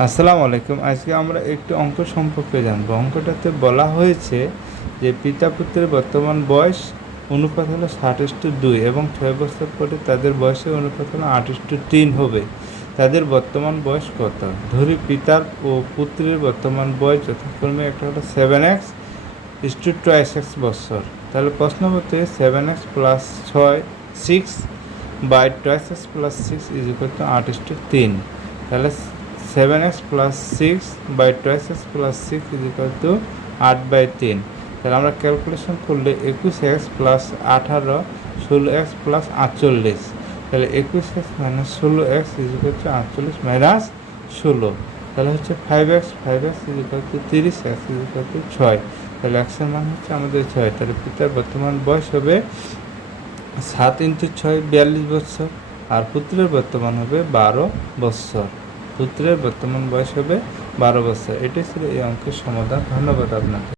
আসসালামু আলাইকুম। আজকে আমরা একটি অঙ্ক সম্পর্কে জানব। অঙ্কটাতে বলা হয়েছে যে পিতা পুত্রের বর্তমান বয়স অনুপাত হলো 60:2 এবং 6 বছর পরে তাদের বয়সের অনুপাত হলো 8:3 হবে। তাদের বর্তমান বয়স কত? ধরি পিতার ও পুত্রের বর্তমান বয়স যথাক্রমে একটা হলো 7x = 2x বছর। তাহলে প্রশ্ন হতে 7x + 6/2x + 6 = 8:3। তাহলে 7x + 6/2x + 6 = 8/3। তাহলে আমরা ক্যালকুলেশন করলে 21x + 18 16x + 48। তাহলে 21x - 16x = 48 - 16। তাহলে হচ্ছে 5x = 30, x = 6। তাহলে x এর মান হচ্ছে আমাদের 6। তাহলে পিতার বর্তমান বয়স হবে 7 × 6 42 বছর, আর পুত্রের বর্তমান হবে 12 বছর। পুত্রের বর্তমান বয়স হবে 12 বছর। এটাই ছিল এই অঙ্কের সমাধান। ধন্যবাদ আপনাকে।